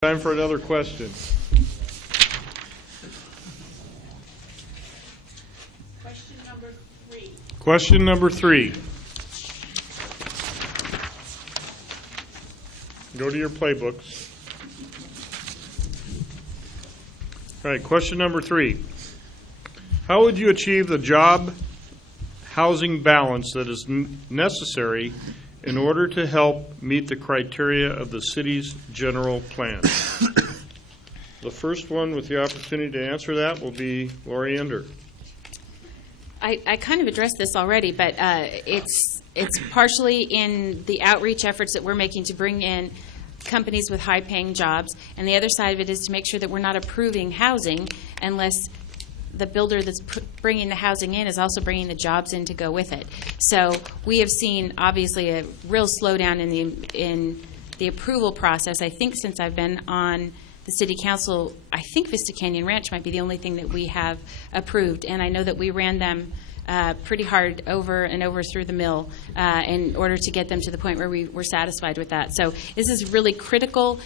Time for another question. Question number 3. Question number 3. Go to your playbooks. All right, question number 3. How would you achieve the job housing balance that is necessary in order to help meet the criteria of the city's general plan? The first one with the opportunity to answer that will be Lori Ender. I kind of addressed this already, but it's partially in the outreach efforts that we're making to bring in companies with high-paying jobs, and the other side of it is to make sure that we're not approving housing unless the builder that's bringing the housing in is also bringing the jobs in to go with it. So we have seen, obviously, a real slowdown in the approval process. I think since I've been on the City Council, I think Vista Canyon Ranch might be the only thing that we have approved, and I know that we ran them pretty hard over and over through the mill in order to get them to the point where we were satisfied with that. So this is really critical.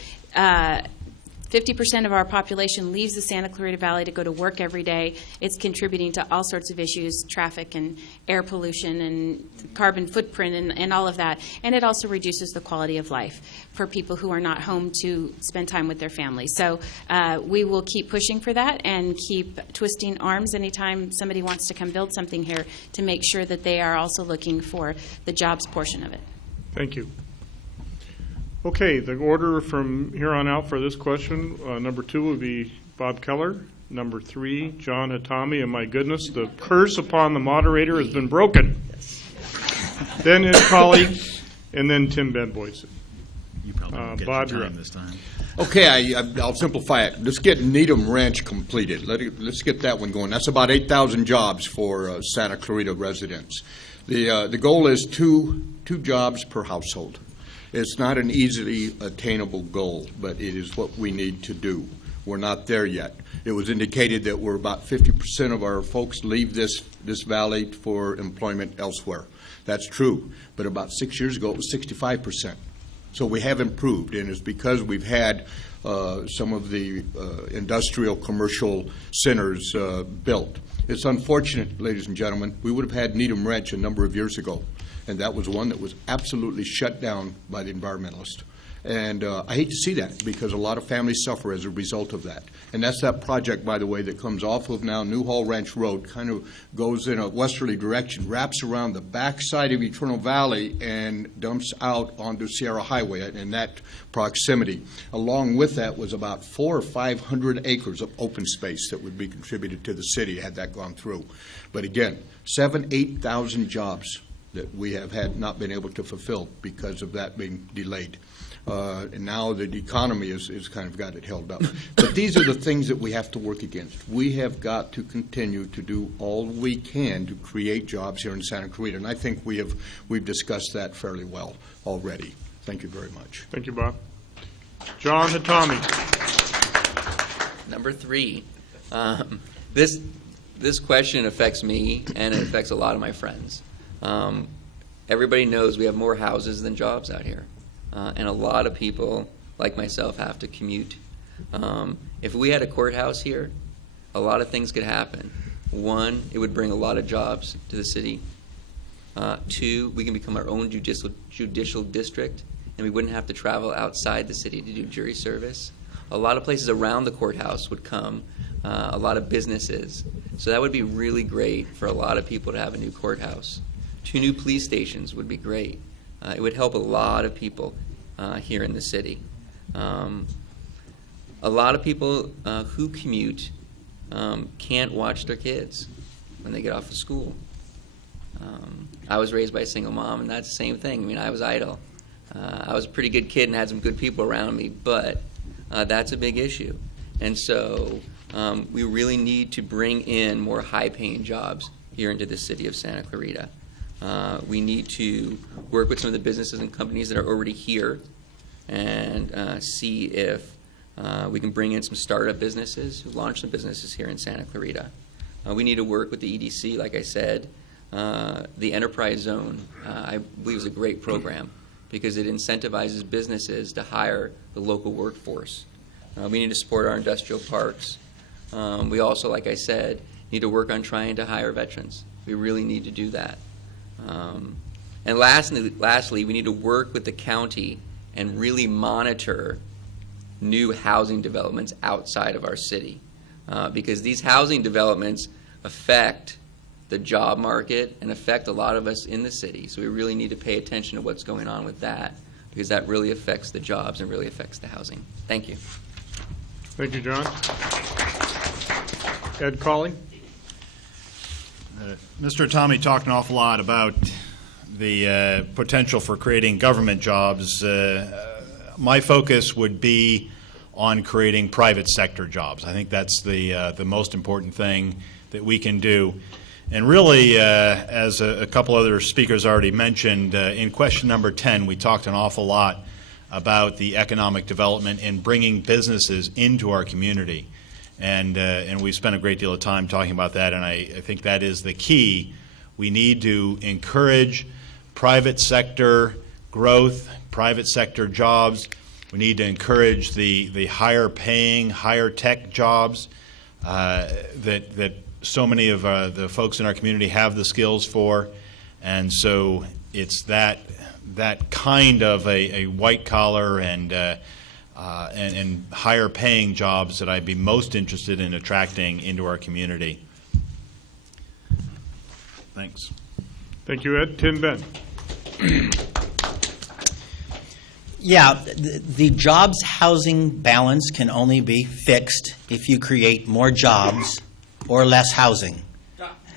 50% of our population leaves the Santa Clarita Valley to go to work every day. It's contributing to all sorts of issues, traffic and air pollution and carbon footprint and all of that. And it also reduces the quality of life for people who are not home to spend time with their families. So we will keep pushing for that and keep twisting arms anytime somebody wants to come build something here to make sure that they are also looking for the jobs portion of it. Thank you. Okay, the order from here on out for this question, number 2 would be Bob Keller, number 3, John Hatami, and my goodness, the curse upon the moderator has been broken. Then his colleagues, and then Tim Ben Boyson. You probably won't get Bob, your you're time up. this time. Okay, I'll simplify it. Let's get Needham Ranch completed. Let's get that one going. That's about 8,000 jobs for Santa Clarita residents. The goal is two jobs per household. It's not an easily attainable goal, but it is what we need to do. We're not there yet. It was indicated that we're about 50% of our folks leave this valley for employment elsewhere. That's true, but about 6 years ago it was 65%. So we have improved, and it's because we've had some of the industrial commercial centers built. It's unfortunate, ladies and gentlemen, we would have had Needham Ranch a number of years ago, and that was one that was absolutely shut down by the environmentalists. And I hate to see that because a lot of families suffer as a result of that. And that's that project, by the way, that comes off of now Newhall Ranch Road, kind of goes in a westerly direction, wraps around the backside of Eternal Valley and dumps out onto Sierra Highway in that proximity. Along with that was about 400 or 500 acres of open space that would be contributed to the city had that gone through. But again, 8,000 jobs that we have had not been able to fulfill because of that being delayed. And now the economy is kind of got it held up. But these are the things that we have to work against. We have got to continue to do all we can to create jobs here in Santa Clarita, and I think we've discussed that fairly well already. Thank you very much. Thank you, Bob. John Hatami. Number 3. This question affects me, and it affects a lot of my friends. Everybody knows we have more houses than jobs out here. And a lot of people, like myself, have to commute. If we had a courthouse here, a lot of things could happen. 1, it would bring a lot of jobs to the city. 2, we can become our own judicial district, and we wouldn't have to travel outside the city to do jury service. A lot of places around the courthouse would come, a lot of businesses. So that would be really great for a lot of people to have a new courthouse. 2 new police stations would be great. It would help a lot of people here in the city. A lot of people who commute can't watch their kids when they get off of school. I was raised by a single mom, and that's the same thing. I mean, I was idle. I was a pretty good kid and had some good people around me, but that's a big issue. And so we really need to bring in more high-paying jobs here into the city of Santa Clarita. We need to work with some of the businesses and companies that are already here and see if we can bring in some startup businesses who launch some businesses here in Santa Clarita. We need to work with the EDC, like I said. The Enterprise Zone, I believe, is a great program because it incentivizes businesses to hire the local workforce. We need to support our industrial parks. We also, like I said, need to work on trying to hire veterans. We really need to do that. And lastly, we need to work with the county and really monitor new housing developments outside of our city. Because these housing developments affect the job market and affect a lot of us in the city. So we really need to pay attention to what's going on with that, because that really affects the jobs and really affects the housing. Thank you. Thank you, John. Ed Calling? Mr. Tommy talked an awful lot about the potential for creating government jobs. My focus would be on creating private sector jobs. I think that's the most important thing that we can do. And really, as a couple other speakers already mentioned, in question number 10, we talked an awful lot about the economic development and bringing businesses into our community. And we spent a great deal of time talking about that, and I think that is the key. We need to encourage private sector growth, private sector jobs. We need to encourage the higher paying, higher tech jobs that so many of the folks in our community have the skills for. And so it's that kind of a white collar and higher paying jobs that I'd be most interested in attracting into our community. Thanks. Thank you, Ed. Tim Ben? Yeah, the jobs housing balance can only be fixed if you create more jobs or less housing.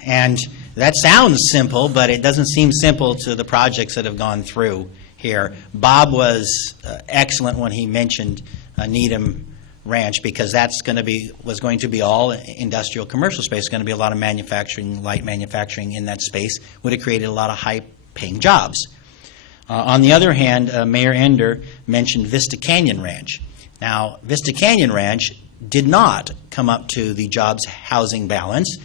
And that sounds simple, but it doesn't seem simple to the projects that have gone through here. Bob was excellent when he mentioned Needham Ranch, because was going to be all industrial commercial space. It's going to be a lot of manufacturing, light manufacturing in that space. Would have created a lot of high-paying jobs. On the other hand, Mayor Ender mentioned Vista Canyon Ranch. Now, Vista Canyon Ranch did not come up to the jobs housing balance,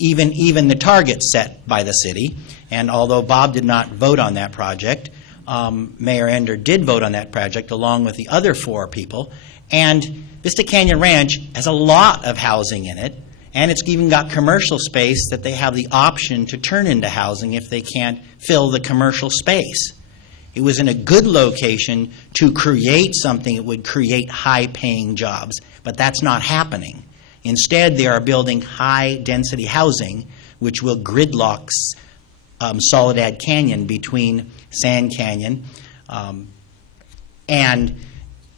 even the target set by the city. And although Bob did not vote on that project, Mayor Ender did vote on that project along with the other 4 people. And Vista Canyon Ranch has a lot of housing in it, and it's even got commercial space that they have the option to turn into housing if they can't fill the commercial space. It was in a good location to create something that would create high-paying jobs, but that's not happening. Instead, they are building high-density housing, which will gridlock Soledad Canyon between Sand Canyon and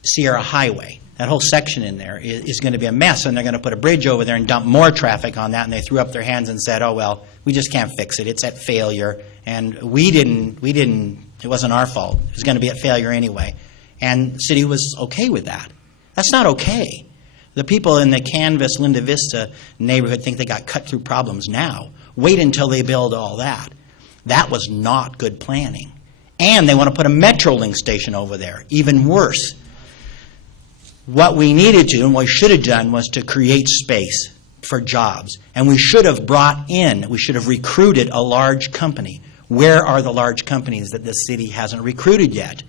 Sierra Highway. That whole section in there is going to be a mess, and they're going to put a bridge over there and dump more traffic on that, and they threw up their hands and said, oh, well, we just can't fix it. It's at failure, and it wasn't our fault. It was going to be at failure anyway. And the city was okay with that. That's not okay. The people in the Canvas, Linda Vista neighborhood think they got cut-through problems now. Wait until they build all that. That was not good planning. And they want to put a Metrolink station over there, even worse. What we needed to, and what we should have done, was to create space for jobs. And we should have recruited a large company. Where are the large companies that this city hasn't recruited yet?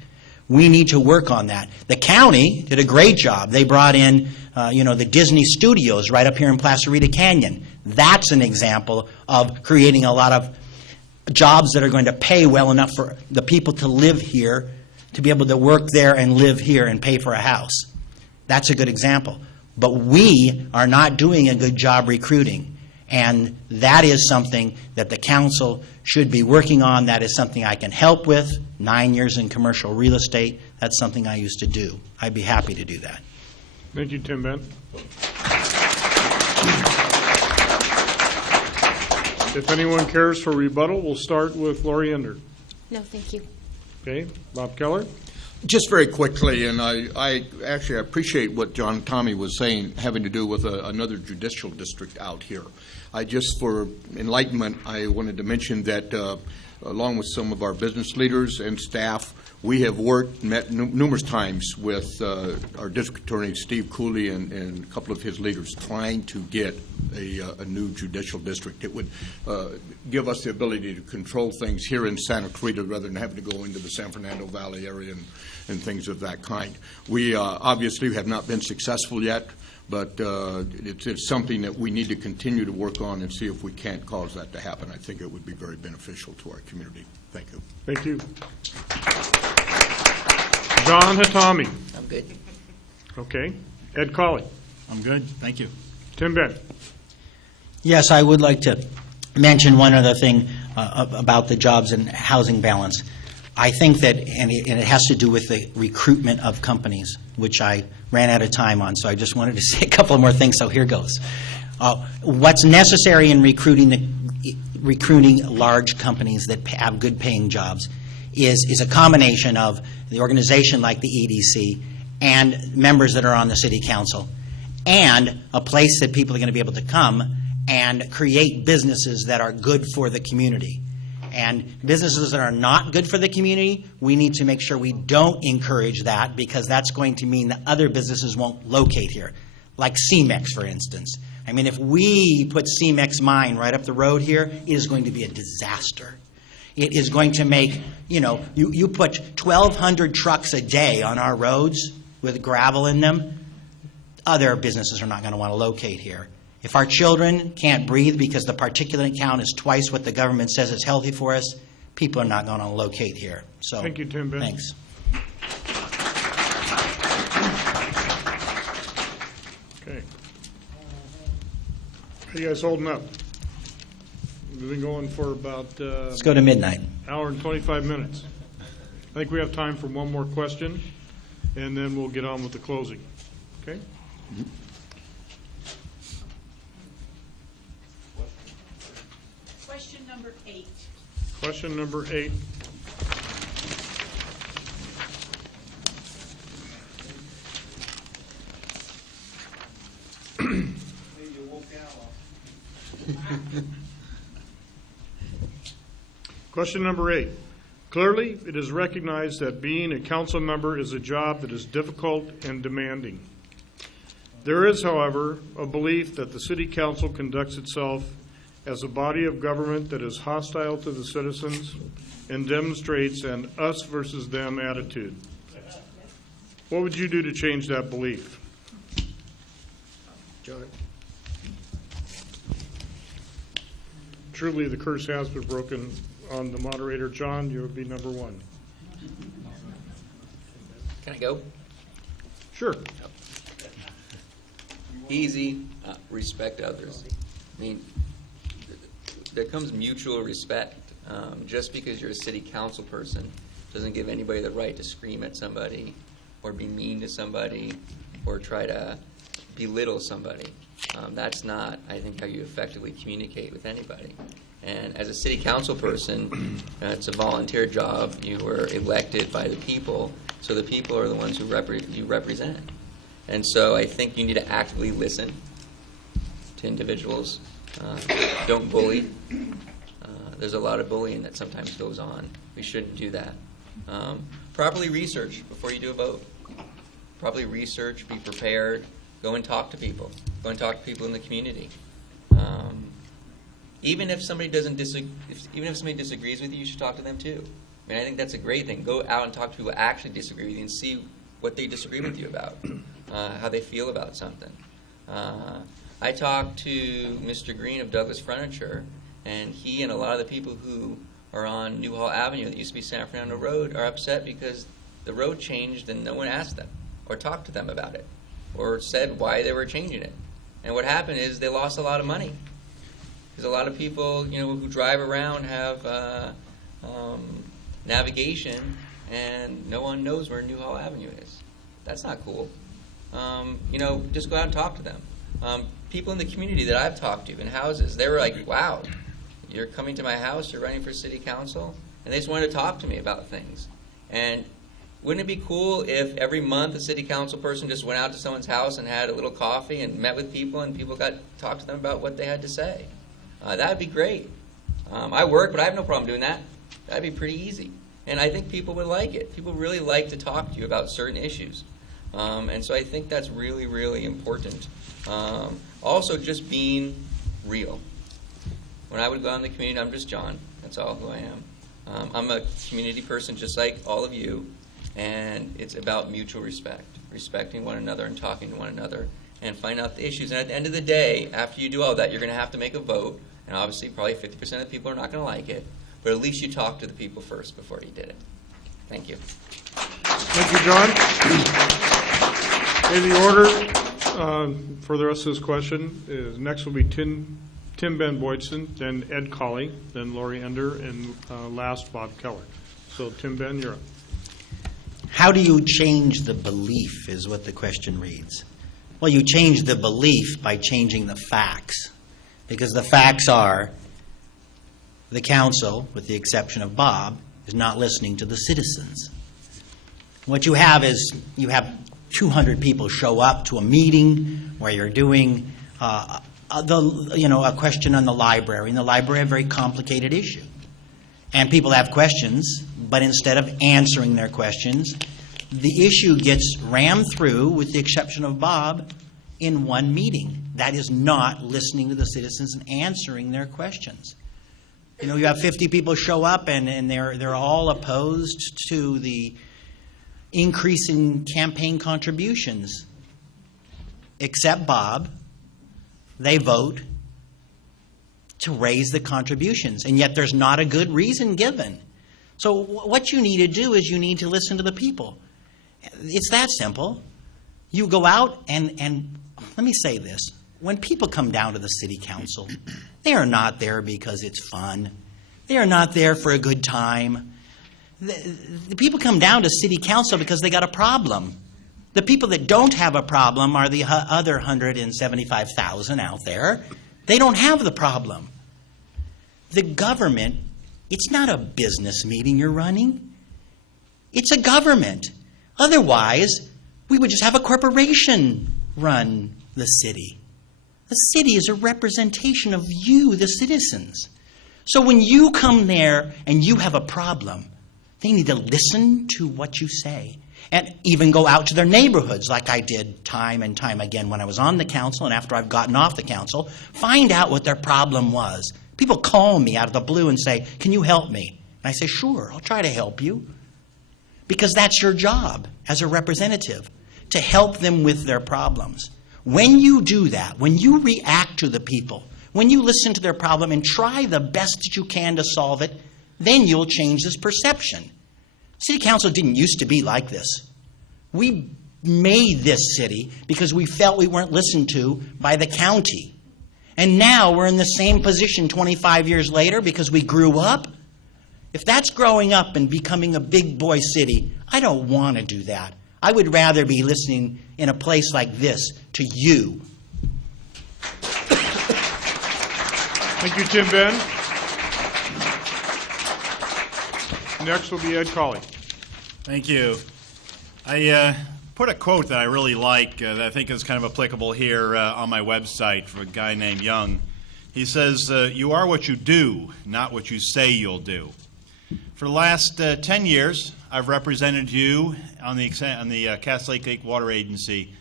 We need to work on that. The county did a great job. They brought in, the Disney Studios right up here in Placer Rita Canyon. That's an example of creating a lot of jobs that are going to pay well enough for the people to live here, to be able to work there and live here and pay for a house. That's a good example. But we are not doing a good job recruiting. And that is something that the council should be working on. That is something I can help with. 9 years in commercial real estate, that's something I used to do. I'd be happy to do that. Thank you, Tim Ben. If anyone cares for rebuttal, we'll start with Lori Ender. No, thank you. Okay, Bob Keller? Just very quickly, and I actually appreciate what John Tommy was saying, having to do with another judicial district out here. For enlightenment, I wanted to mention that along with some of our business leaders and staff, we have met numerous times with our district attorney, Steve Cooley, and a couple of his leaders trying to get a new judicial district. It would give us the ability to control things here in Santa Clarita rather than having to go into the San Fernando Valley area and things of that kind. We obviously have not been successful yet, but it's something that we need to continue to work on and see if we can't cause that to happen. I think it would be very beneficial to our community. Thank you. Thank you. John Hatami. I'm good. Okay. Ed Colley. I'm good, thank you. Tim Bent. Yes, I would like to mention one other thing about the jobs and housing balance. I think that, and it has to do with the recruitment of companies, which I ran out of time on, so I just wanted to say a couple more things, so here goes. What's necessary in recruiting large companies that have good paying jobs is a combination of the organization like the EDC and members that are on the city council, and a place that people are going to be able to come and create businesses that are good for the community. And businesses that are not good for the community, we need to make sure we don't encourage that, because that's going to mean that other businesses won't locate here, like CEMEX, for instance. I mean, if we put CEMEX mine right up the road here, it is going to be a disaster. It is going to make, you put 1,200 trucks a day on our roads with gravel in them, other businesses are not going to want to locate here. If our children can't breathe because the particulate count is twice what the government says is healthy for us, people are not going to locate here. So, Thank you, Tim Bent. Thanks. Okay. How you guys holding up? We've been going for about Let's go to midnight. hour and 25 minutes. I think we have time for one more question, and then we'll get on with the closing. Okay? Question number 8. Question number 8. Question number 8. Clearly, it is recognized that being a council member is a job that is difficult and demanding. There is, however, a belief that the city council conducts itself as a body of government that is hostile to the citizens and demonstrates an us versus them attitude. What would you do to change that belief? John? Truly, the curse has been broken on the moderator. John, you would be number 1. Can I go? Sure. Easy, respect others. I mean, there comes mutual respect. Just because you're a city council person doesn't give anybody the right to scream at somebody or be mean to somebody or try to belittle somebody. That's not, I think, how you effectively communicate with anybody. And as a city council person, it's a volunteer job. You were elected by the people, so the people are the ones who you represent. And so I think you need to actively listen to individuals. Don't bully. There's a lot of bullying that sometimes goes on. We shouldn't do that. Properly research before you do a vote. Properly research, be prepared, go and talk to people. Go and talk to people in the community. Even if somebody even if somebody disagrees with you, you should talk to them too. I mean, I think that's a great thing. Go out and talk to people who actually disagree with you and see what they disagree with you about, how they feel about something. I talked to Mr. Green of Douglas Furniture, and he and a lot of the people who are on Newhall Avenue that used to be San Fernando Road are upset because the road changed and no one asked them or talked to them about it or said why they were changing it. And what happened is they lost a lot of money because a lot of people, who drive around have navigation and no one knows where Newhall Avenue is. That's not cool. Just go out and talk to them. People in the community that I've talked to in houses, they were like, wow, you're coming to my house, you're running for city council, and they just wanted to talk to me about things. And wouldn't it be cool if every month a city council person just went out to someone's house and had a little coffee and met with people and people got to talk to them about what they had to say? That would be great. I work, but I have no problem doing that. That'd be pretty easy. And I think people would like it. People really like to talk to you about certain issues. And so I think that's really, really important. Also, just being real. When I would go out in the community, I'm just John. That's all who I am. I'm a community person just like all of you, and it's about mutual respect, respecting one another and talking to one another and find out the issues. And at the end of the day, after you do all that, you're going to have to make a vote, and obviously probably 50% of the people are not going to like it, but at least you talked to the people first before you did it. Thank you. Thank you, John. In the order for the rest of this question is next will be Tim Ben Boydson, then Ed Colley, then Lori Ender, and last Bob Keller. So Tim Ben, you're up. How do you change the belief is what the question reads. Well, you change the belief by changing the facts, because the facts are the council, with the exception of Bob, is not listening to the citizens. What you have is you have 200 people show up to a meeting where you're doing a question on the library, and the library is a very complicated issue. And people have questions, but instead of answering their questions, the issue gets rammed through, with the exception of Bob, in one meeting. That is not listening to the citizens and answering their questions. You know, you have 50 people show up, and they're all opposed to the increase in campaign contributions, except Bob. They vote to raise the contributions, and yet there's not a good reason given. So what you need to do is you need to listen to the people. It's that simple. You go out and let me say this. When people come down to the city council, they are not there because it's fun. They are not there for a good time. The people come down to city council because they got a problem. The people that don't have a problem are the other 175,000 out there. They don't have the problem. The government, it's not a business meeting you're running. It's a government. Otherwise, we would just have a corporation run the city. The city is a representation of you, the citizens. So when you come there and you have a problem, they need to listen to what you say and even go out to their neighborhoods like I did time and time again when I was on the council and after I've gotten off the council, find out what their problem was. People call me out of the blue and say, "Can you help me?" And I say, "Sure, I'll try to help you." Because that's your job as a representative, to help them with their problems. When you do that, when you react to the people, when you listen to their problem and try the best that you can to solve it, then you'll change this perception. City council didn't used to be like this. We made this city because we felt we weren't listened to by the county. And now we're in the same position 25 years later because we grew up. If that's growing up and becoming a big boy city, I don't want to do that. I would rather be listening in a place like this to you. Thank you, Tim Ben. Next will be Ed Colley. Thank you. I put a quote that I really like that I think is kind of applicable here on my website from a guy named Young. He says, "You are what you do, not what you say you'll do." For the last 10 years, I've represented you on the Cass Lake Water Agency,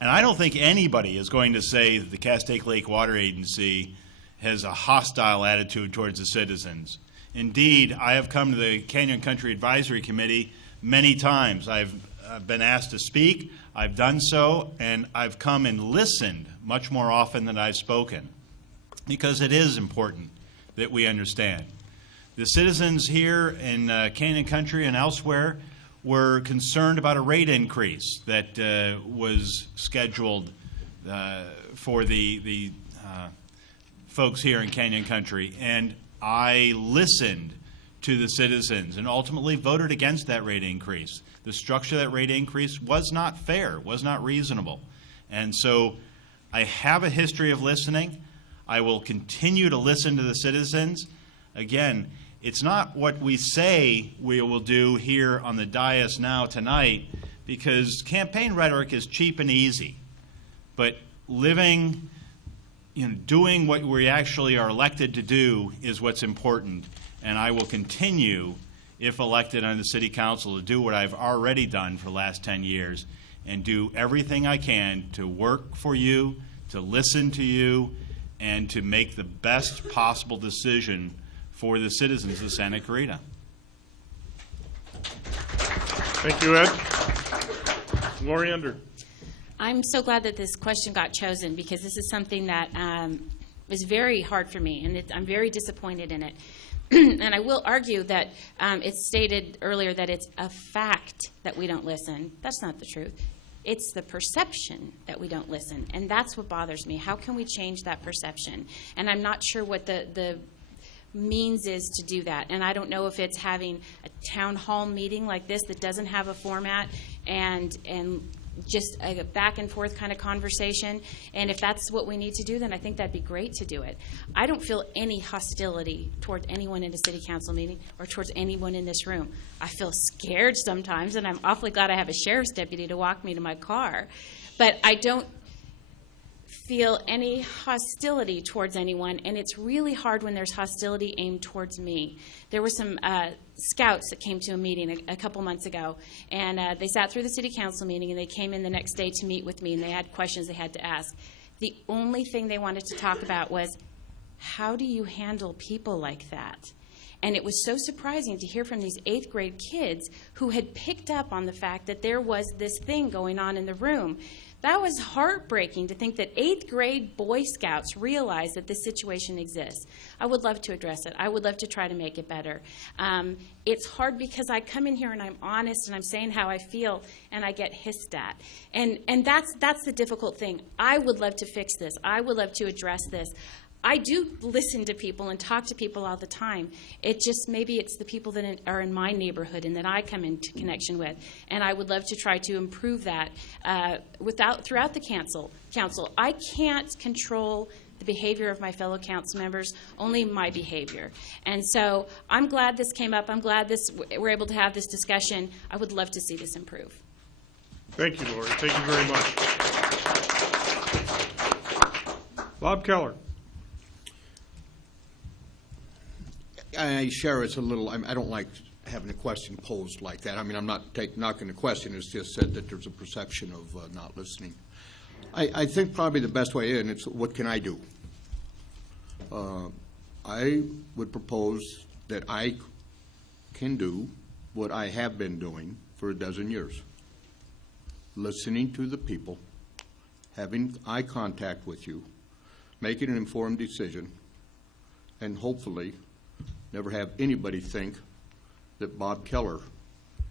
and I don't think anybody is going to say that the Cass Lake Water Agency has a hostile attitude towards the citizens. Indeed, I have come to the Canyon Country Advisory Committee many times. I've been asked to speak, I've done so, and I've come and listened much more often than I've spoken, because it is important that we understand. The citizens here in Canyon Country and elsewhere were concerned about a rate increase that was scheduled for the folks here in Canyon Country, and I listened to the citizens and ultimately voted against that rate increase. The structure of that rate increase was not fair, was not reasonable. And so I have a history of listening. I will continue to listen to the citizens. Again, it's not what we say we will do here on the dais now tonight, because campaign rhetoric is cheap and easy. But living, doing what we actually are elected to do is what's important. And I will continue, if elected on the city council, to do what I've already done for the last 10 years, and do everything I can to work for you, to listen to you, and to make the best possible decision for the citizens of Santa Clarita. Thank you, Ed. Lori Under. I'm so glad that this question got chosen, because this is something that is very hard for me, and I'm very disappointed in it. And I will argue that it's stated earlier that it's a fact that we don't listen. That's not the truth. It's the perception that we don't listen, and that's what bothers me. How can we change that perception? And I'm not sure what the means is to do that. And I don't know if it's having a town hall meeting like this that doesn't have a format and just a back and forth kind of conversation. And if that's what we need to do, then I think that'd be great to do it. I don't feel any hostility toward anyone in a city council meeting or towards anyone in this room. I feel scared sometimes, and I'm awfully glad I have a sheriff's deputy to walk me to my car. But I don't feel any hostility towards anyone, and it's really hard when there's hostility aimed towards me. There were some scouts that came to a meeting a couple months ago, and they sat through the city council meeting, and they came in the next day to meet with me, and they had questions they had to ask. The only thing they wanted to talk about was, how do you handle people like that? And it was so surprising to hear from these 8th grade kids who had picked up on the fact that there was this thing going on in the room. That was heartbreaking to think that 8th grade Boy Scouts realize that this situation exists. I would love to address it. I would love to try to make it better. It's hard because I come in here and I'm honest and I'm saying how I feel, and I get hissed at. And that's the difficult thing. I would love to fix this. I would love to address this. I do listen to people and talk to people all the time. It just, maybe it's the people that are in my neighborhood and that I come into connection with. And I would love to try to improve that throughout the council. I can't control the behavior of my fellow council members, only my behavior. And so I'm glad this came up. I'm glad we're able to have this discussion. I would love to see this improve. Thank you, Lori. Thank you very much. Bob Keller. I share it's a little, I don't like having a question posed like that. I mean, I'm not knocking the question. It's just said that there's a perception of not listening. I think probably the best way in, it's what can I do? I would propose that I can do what I have been doing for 12 years. Listening to the people, having eye contact with you, making an informed decision, and hopefully never have anybody think that Bob Keller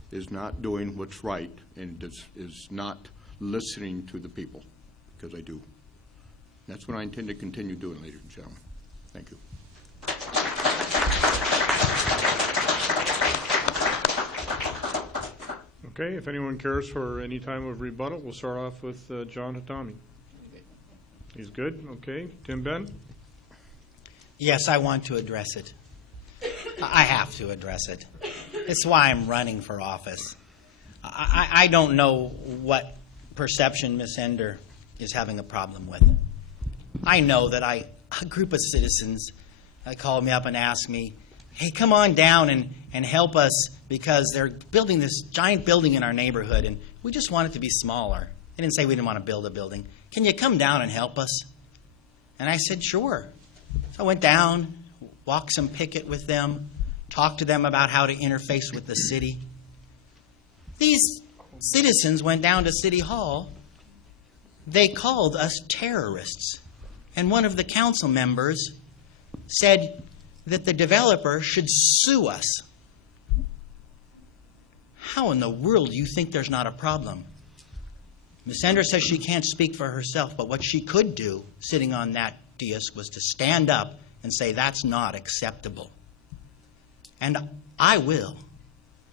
is not doing what's right and is not listening to the people, because I do. That's what I intend to continue doing, ladies and gentlemen. Thank you. Okay, if anyone cares for any time of rebuttal, we'll start off with John Hatami. He's good? Okay. Tim Ben? Yes, I want to address it. I have to address it. It's why I'm running for office. I don't know what perception Ms. Ender is having a problem with. I know that a group of citizens called me up and asked me, hey, come on down and help us because they're building this giant building in our neighborhood and we just want it to be smaller. They didn't say we didn't want to build a building. Can you come down and help us? And I said, sure. So I went down, walked some picket with them, talked to them about how to interface with the city. These citizens went down to City Hall. They called us terrorists. And one of the council members said that the developer should sue us. How in the world do you think there's not a problem? Ms. Ender says she can't speak for herself, but what she could do, sitting on that dais, was to stand up and say that's not acceptable. And I will.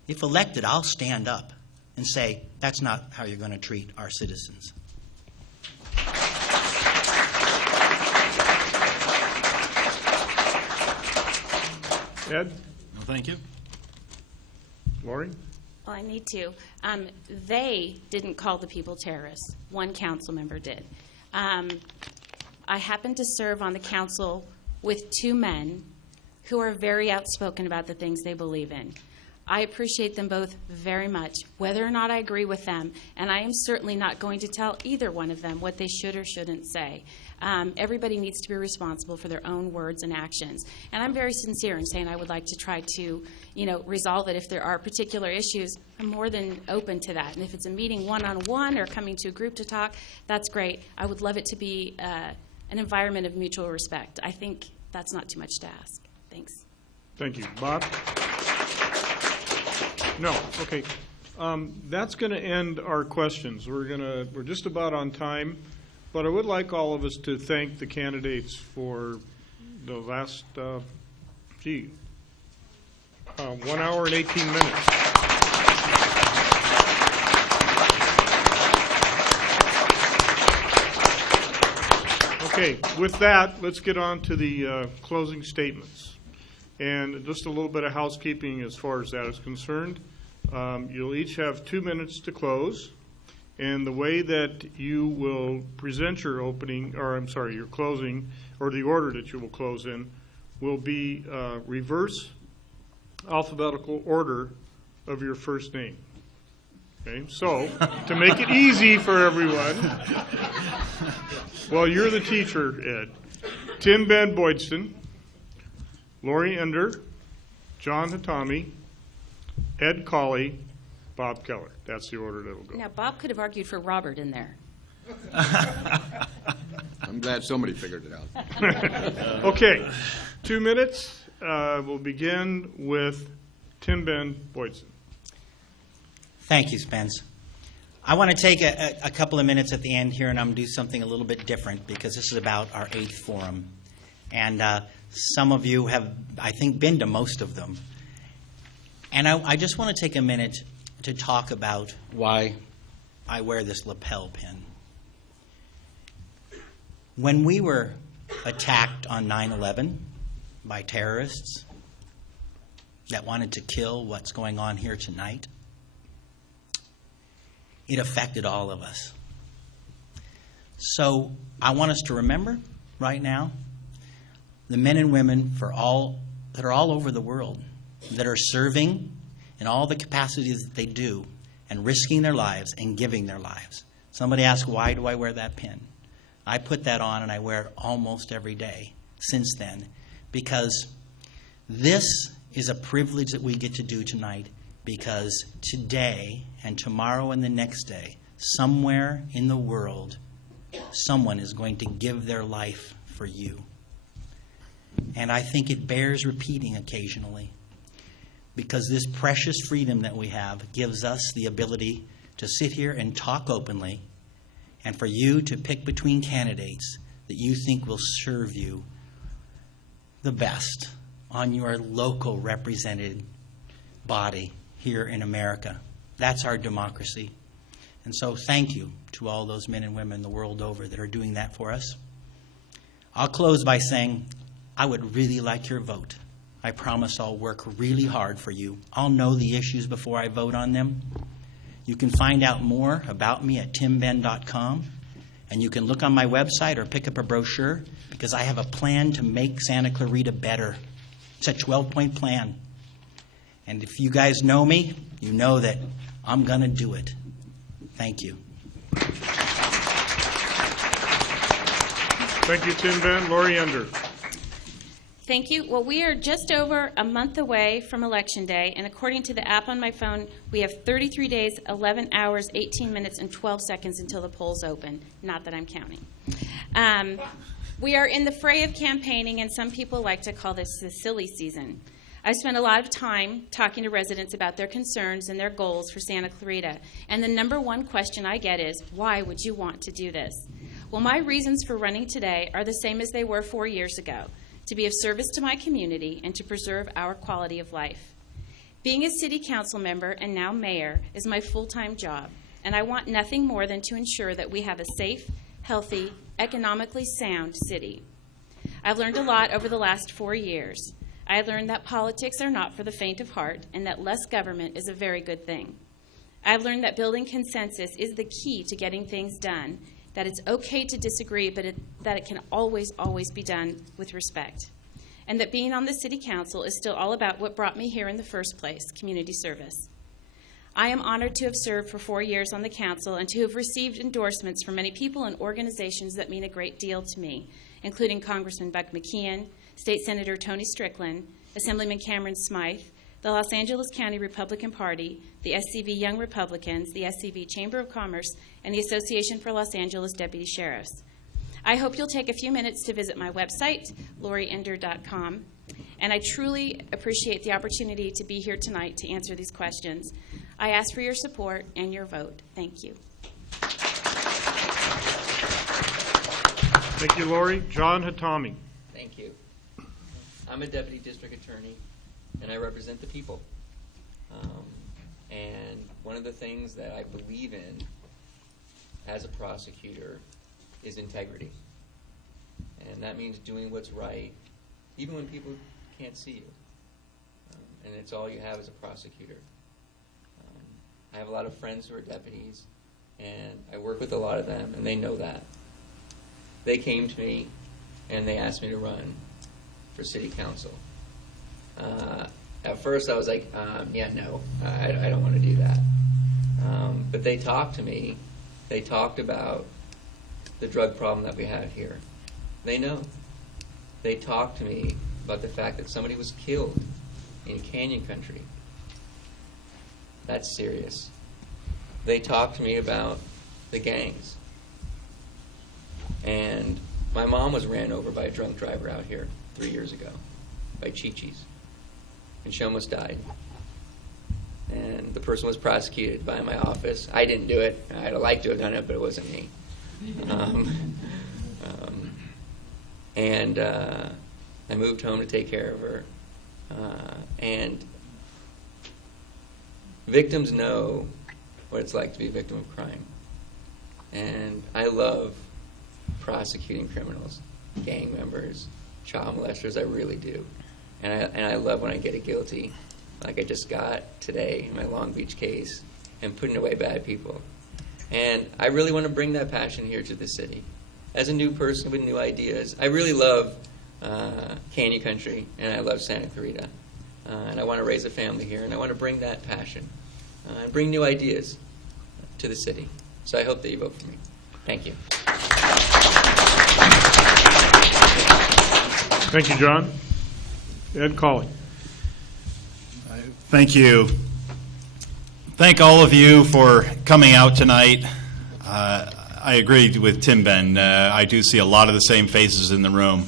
If elected, I'll stand up and say that's not how you're going to treat our citizens. Ed? No, thank you. Lori? Well, I need to. They didn't call the people terrorists. One council member did. I happen to serve on the council with two men who are very outspoken about the things they believe in. I appreciate them both very much, whether or not I agree with them, and I am certainly not going to tell either one of them what they should or shouldn't say. Everybody needs to be responsible for their own words and actions, and I'm very sincere in saying I would like to try to, resolve it. If there are particular issues, I'm more than open to that, and if it's a meeting one-on-one or coming to a group to talk, that's great. I would love it to be an environment of mutual respect. I think that's not too much to ask. Thanks. Thank you. Bob? No, okay. That's going to end our questions. We're just about on time, but I would like all of us to thank the candidates for the last, 1 hour and 18 minutes. Okay, with that, let's get on to the closing statements. And just a little bit of housekeeping as far as that is concerned. You'll each have 2 minutes to close. And the way that you will present your your closing, or the order that you will close in, will be reverse alphabetical order of your first name. Okay, so to make it easy for everyone, well, you're the teacher, Ed. Tim Ben Boydston, Lori Ender, John Hatami, Ed Colley, Bob Keller. That's the order that will go. Now, Bob could have argued for Robert in there. I'm glad somebody figured it out. Okay, 2 minutes. We'll begin with Tim Ben Boydston. Thank you, Spence. I want to take a couple of minutes at the end here, and I'm going to do something a little bit different because this is about our 8th forum. And some of you have, I think, been to most of them. And I just want to take a minute to talk about why I wear this lapel pin. When we were attacked on 9/11 by terrorists that wanted to kill what's going on here tonight, it affected all of us. So I want us to remember right now the men and women that are all over the world that are serving in all the capacities that they do and risking their lives and giving their lives. Somebody asked, why do I wear that pin? I put that on and I wear it almost every day since then, because this is a privilege that we get to do tonight, because today and tomorrow and the next day, somewhere in the world, someone is going to give their life for you. And I think it bears repeating occasionally, because this precious freedom that we have gives us the ability to sit here and talk openly, and for you to pick between candidates that you think will serve you the best on your local represented body here in America. That's our democracy. And so thank you to all those men and women the world over that are doing that for us. I'll close by saying I would really like your vote. I promise I'll work really hard for you. I'll know the issues before I vote on them. You can find out more about me at timben.com, and you can look on my website or pick up a brochure, because I have a plan to make Santa Clarita better. It's a 12-point plan. And if you guys know me, you know that I'm going to do it. Thank you. Thank you, Tim Ben. Lori Ender. Thank you. Well, we are just over a month away from Election Day, and according to the app on my phone, we have 33 days, 11 hours, 18 minutes, and 12 seconds until the polls open. Not that I'm counting. We are in the fray of campaigning, and some people like to call this the silly season. I've spent a lot of time talking to residents about their concerns and their goals for Santa Clarita, and the number one question I get is, why would you want to do this? Well, my reasons for running today are the same as they were 4 years ago: to be of service to my community and to preserve our quality of life. Being a city council member and now mayor is my full-time job, and I want nothing more than to ensure that we have a safe, healthy, economically sound city. I've learned a lot over the last 4 years. I learned that politics are not for the faint of heart, and that less government is a very good thing. I've learned that building consensus is the key to getting things done, that it's okay to disagree, but that it can always, always be done with respect. and that being on the City Council is still all about what brought me here in the first place, community service. I am honored to have served for 4 years on the Council and to have received endorsements from many people and organizations that mean a great deal to me, including Congressman Buck McKeon, State Senator Tony Strickland, Assemblyman Cameron Smythe, the Los Angeles County Republican Party, the SCV Young Republicans, the SCV Chamber of Commerce, and the Association for Los Angeles Deputy Sheriffs. I hope you'll take a few minutes to visit my website, loriender.com, and I truly appreciate the opportunity to be here tonight to answer these questions. I ask for your support and your vote. Thank you. Thank you, Lori. John Hatami. Thank you. I'm a deputy district attorney, and I represent the people. And one of the things that I believe in as a prosecutor is integrity. And that means doing what's right, even when people can't see you. And it's all you have as a prosecutor. I have a lot of friends who are deputies, and I work with a lot of them, and they know that. They came to me, and they asked me to run for city council. At first, I was like, yeah, no, I don't want to do that. But they talked to me. They talked about the drug problem that we have here. They know. They talked to me about the fact that somebody was killed in Canyon Country. That's serious. They talked to me about the gangs. And my mom was ran over by a drunk driver out here 3 years ago, by Chi-Chi's. And she almost died. And the person was prosecuted by my office. I didn't do it. I'd have liked to have done it, but it wasn't me. I moved home to take care of her. And victims know what it's like to be a victim of crime. And I love prosecuting criminals, gang members, child molesters. I really do. And I love when I get a guilty, like I just got today in my Long Beach case, and putting away bad people. And I really want to bring that passion here to the city. As a new person with new ideas, I really love Canyon Country, and I love Santa Clarita. And I want to raise a family here, and I want to bring that passion and bring new ideas to the city. So I hope that you vote for me. Thank you. Thank you, John. Ed Colley. Thank you. Thank all of you for coming out tonight. I agree with Tim Ben. I do see a lot of the same faces in the room.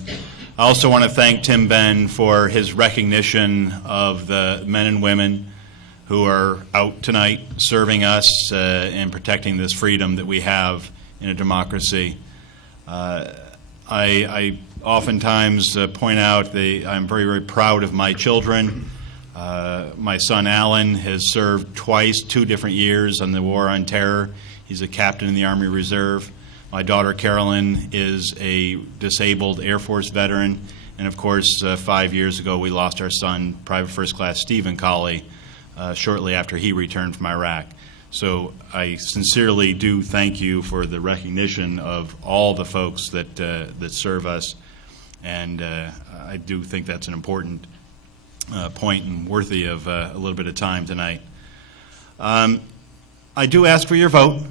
I also want to thank Tim Ben for his recognition of the men and women who are out tonight serving us and protecting this freedom that we have in a democracy. I oftentimes point out that I'm very, very proud of my children. My son Alan has served twice, 2 different years on the War on Terror. He's a captain in the Army Reserve. My daughter Carolyn is a disabled Air Force veteran. And of course, 5 years ago, we lost our son, Private First Class Stephen Colley, shortly after he returned from Iraq. So I sincerely do thank you for the recognition of all the folks that serve us. And I do think that's an important point and worthy of a little bit of time tonight. I do ask for your vote.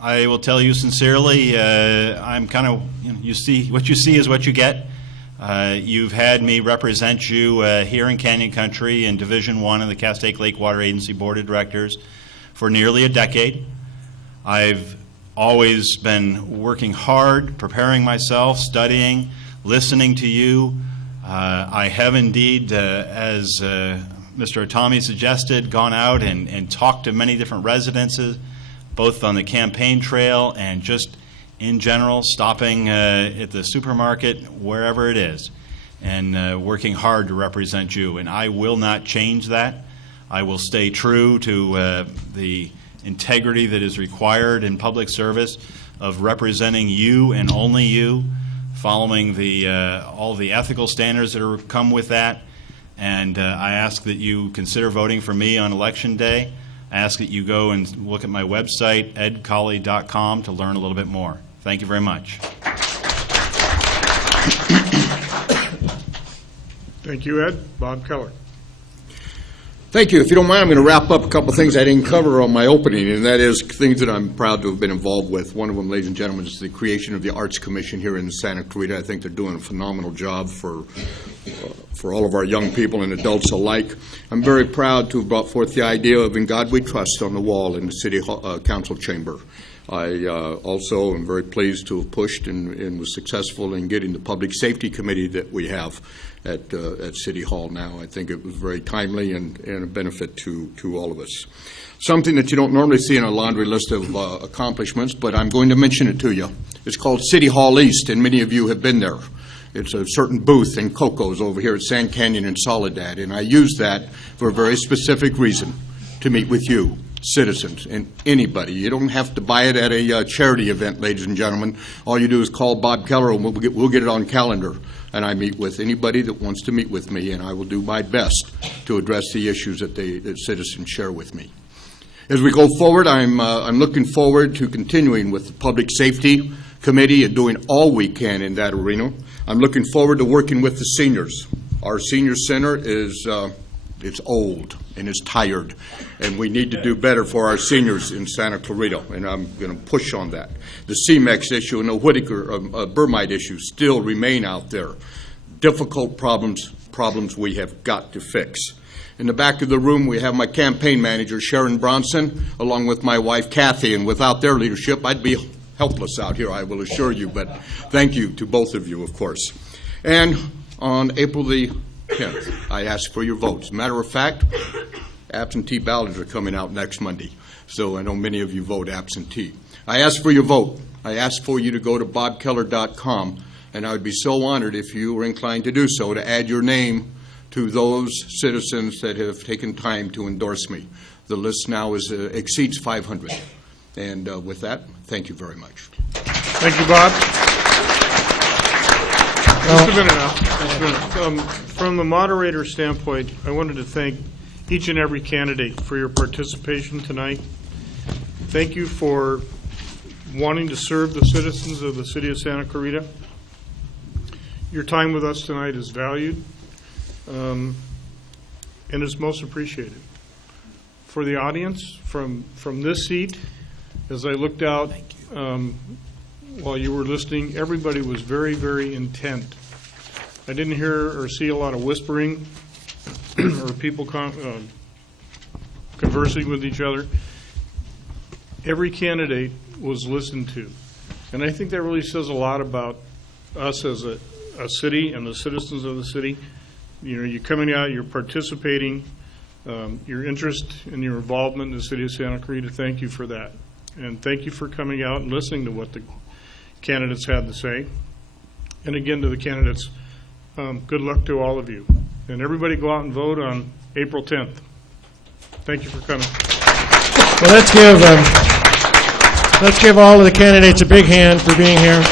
I will tell you sincerely, I'm kind of, you see, what you see is what you get. You've had me represent you here in Canyon Country in Division 1 of the Castaic Lake Water Agency Board of Directors for nearly a decade. I've always been working hard, preparing myself, studying, listening to you. I have indeed, as Mr. Atami suggested, gone out and talked to many different residences, both on the campaign trail and just in general, stopping at the supermarket, wherever it is, and working hard to represent you. And I will not change that. I will stay true to the integrity that is required in public service of representing you and only you, following all the ethical standards that come with that. And I ask that you consider voting for me on Election Day. I ask that you go and look at my website, edcolley.com, to learn a little bit more. Thank you very much. Thank you, Ed. Bob Keller. Thank you. If you don't mind, I'm going to wrap up a couple of things I didn't cover on my opening, and that is things that I'm proud to have been involved with. One of them, ladies and gentlemen, is the creation of the Arts Commission here in Santa Clarita. I think they're doing a phenomenal job for all of our young people and adults alike. I'm very proud to have brought forth the idea of "In God We Trust" on the wall in the City Council chamber. I also am very pleased to have pushed and was successful in getting the Public Safety Committee that we have at City Hall now. I think it was very timely and a benefit to all of us. Something that you don't normally see in a laundry list of accomplishments, but I'm going to mention it to you. It's called City Hall East, and many of you have been there. It's a certain booth in Coco's over here at Sand Canyon and Soledad, and I use that for a very specific reason, to meet with you, citizens, and anybody. You don't have to buy it at a charity event, ladies and gentlemen. All you do is call Bob Keller, and we'll get it on calendar. And I meet with anybody that wants to meet with me, and I will do my best to address the issues that citizens share with me. As we go forward, I'm looking forward to continuing with the Public Safety Committee and doing all we can in that arena. I'm looking forward to working with the seniors. Our senior center is it's old and it's tired, and we need to do better for our seniors in Santa Clarita, and I'm going to push on that. The CMEX issue and the Whitaker Bermite issue still remain out there. Difficult problems we have got to fix. In the back of the room, we have my campaign manager, Sharon Bronson, along with my wife, Kathy, and without their leadership, I'd be helpless out here, I will assure you, but thank you to both of you, of course. And on April the 10th, I ask for your votes. As a matter of fact, absentee ballots are coming out next Monday, so I know many of you vote absentee. I ask for your vote. I ask for you to go to bobkeller.com, and I would be so honored if you were inclined to do so, to add your name to those citizens that have taken time to endorse me. The list now exceeds 500. And with that, thank you very much. Thank you, Bob. Just a minute now. Just a minute. From the moderator standpoint, I wanted to thank each and every candidate for your participation tonight. Thank you for wanting to serve the citizens of the city of Santa Clarita. Your time with us tonight is valued and is most appreciated. For the audience, from this seat, as I looked out while you were listening, everybody was very, very intent. I didn't hear or see a lot of whispering or people conversing with each other. Every candidate was listened to. And I think that really says a lot about us as a city and the citizens of the city. You know, you're coming out, you're participating, your interest and your involvement in the city of Santa Clarita. Thank you for that. And thank you for coming out and listening to what the candidates had to say. And again, to the candidates, good luck to all of you. And everybody go out and vote on April 10th. Thank you for coming. Well, let's give all of the candidates a big hand for being here.